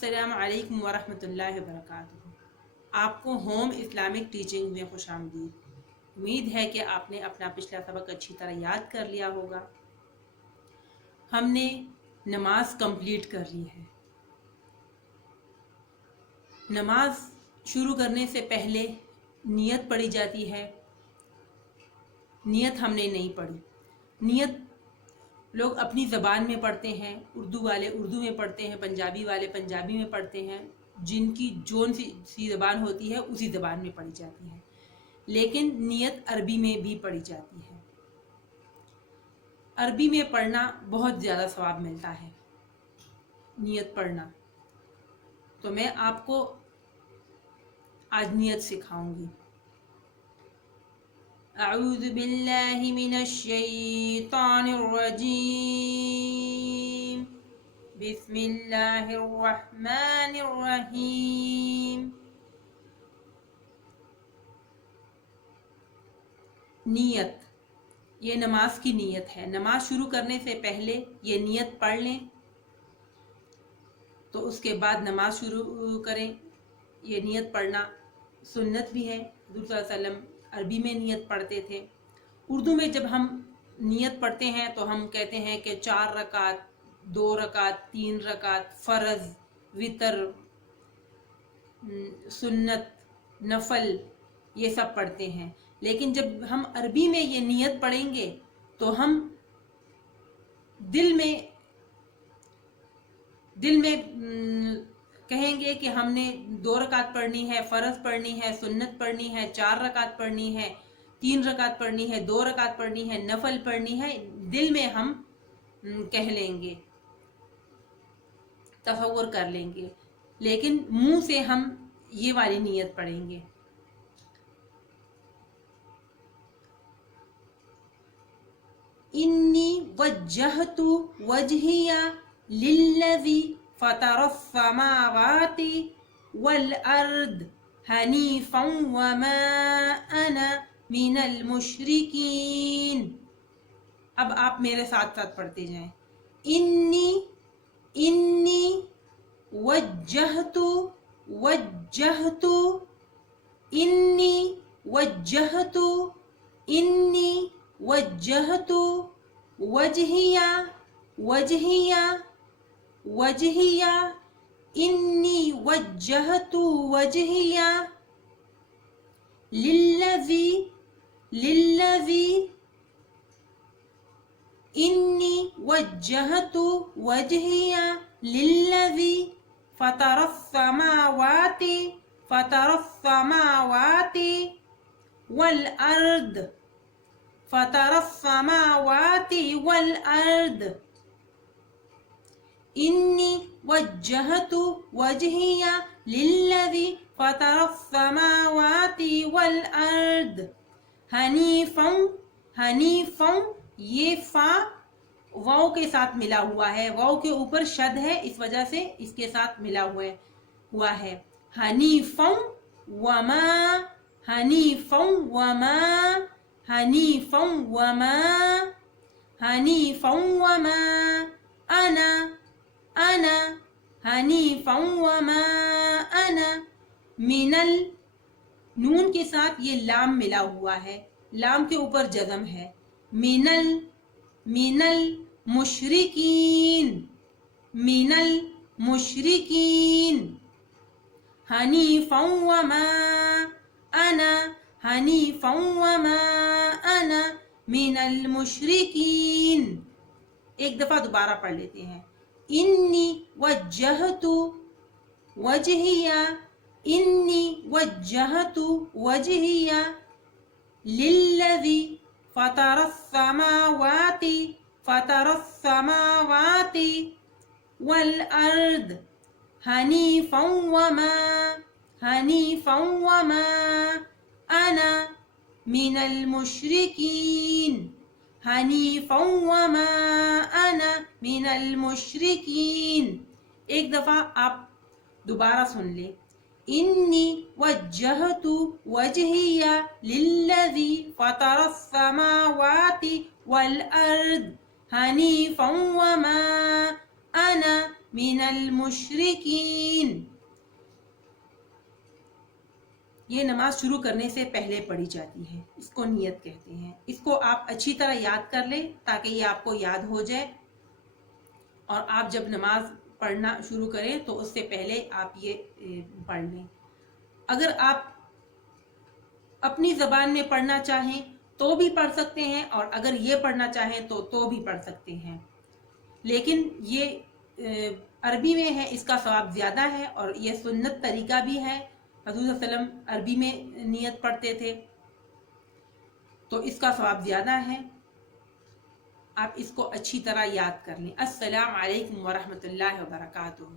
السلام علیکم ورحمۃ اللہ وبرکاتہ۔ آپ کو ہوم اسلامک ٹیچنگ میں خوش آمدید۔ امید ہے کہ آپ نے اپنا پچھلا سبق اچھی طرح یاد کر لیا ہوگا۔ ہم نے نماز کمپلیٹ کر لی ہے۔ نماز شروع کرنے سے پہلے نیت پڑھی جاتی ہے۔ نیت ہم نے نہیں پڑھی۔ نیت لوگ اپنی زبان میں پڑھتے ہیں، اردو والے اردو میں پڑھتے ہیں، پنجابی والے پنجابی میں پڑھتے ہیں، جن کی جون سی زبان ہوتی ہے اسی زبان میں پڑھی جاتی ہے، لیکن نیت عربی میں بھی پڑھی جاتی ہے۔ عربی میں پڑھنا بہت زیادہ ثواب ملتا ہے، نیت پڑھنا۔ تو میں آپ کو آج نیت سکھاؤں گی۔ اعوذ باللہ من الشیطان الرجیم، بسم اللہ الرحمن الرحیم۔ نیت، یہ نماز کی نیت ہے۔ نماز شروع کرنے سے پہلے یہ نیت پڑھ لیں تو اس کے بعد نماز شروع کریں۔ یہ نیت پڑھنا سنت بھی ہے۔ حضور صلی اللہ علیہ وسلم عربی میں نیت پڑھتے تھے۔ اردو میں جب ہم نیت پڑھتے ہیں تو ہم کہتے ہیں کہ 4 رکعت، 2 رکعت، 3 رکعت، فرض، وتر، سنت، نفل، یہ سب پڑھتے ہیں۔ لیکن جب ہم عربی میں یہ نیت پڑھیں گے تو ہم دل میں کہیں گے کہ ہم نے 2 رکعت پڑھنی ہے، فرض پڑھنی ہے، سنت پڑھنی ہے، 4 رکعت پڑھنی ہے، 3 رکعت پڑھنی ہے، 2 رکعت پڑھنی ہے، نفل پڑھنی ہے۔ دل میں ہم کہہ لیں گے، تصور کر لیں گے، لیکن منہ سے ہم یہ والی نیت پڑھیں گے۔ انی وجہت وجہی للذی فطر السماوات والارض حنیفا وما انا من المشرکین۔ اب آپ میرے ساتھ ساتھ پڑھتے جائیں۔ انی وجہت انی وجہت وجہی انی وجہت وجہی انی وجہت وجہی للذی فطر السماوات والارض انی وجہت وجہی للذی فطر السماوات والارض حنیفا، یہ فا واو کے ساتھ ملا ہوا ہے، واو کے اوپر شد ہے، اس وجہ سے اس کے ساتھ ملا ہوا ہے۔ حنیفا وما انا من نون کے ساتھ یہ لام ملا ہوا ہے، لام کے اوپر جزم ہے۔ من المشرکین حنیفا وما انا من المشرکین۔ ایک دفعہ دوبارہ پڑھ لیتے ہیں۔ انی وجہت وجہی للذی فطر السماوات والارض حنیفا وما انا من المشرکین ایک دفعہ آپ دوبارہ سن لیں۔ انی وجہت وجہی للذی فطر السماوات والارض حنیفا وما انا من المشرکین۔ یہ نماز شروع کرنے سے پہلے پڑھی جاتی ہے، اس کو نیت کہتے ہیں۔ اس کو آپ اچھی طرح یاد کر لیں تاکہ یہ آپ کو یاد ہو جائے، اور آپ جب نماز پڑھنا شروع کریں تو اس سے پہلے آپ یہ پڑھ لیں۔ اگر آپ اپنی زبان میں پڑھنا چاہیں تو بھی پڑھ سکتے ہیں، اور اگر یہ پڑھنا چاہیں تو بھی پڑھ سکتے ہیں، لیکن یہ عربی میں ہے، اس کا ثواب زیادہ ہے، اور یہ سنت طریقہ بھی ہے۔ حضور صلی اللہ علیہ وسلم عربی میں نیت پڑھتے تھے تو اس کا ثواب زیادہ ہے۔ آپ اس کو اچھی طرح یاد کر لیں۔ السلام علیکم ورحمۃ اللہ وبرکاتہ۔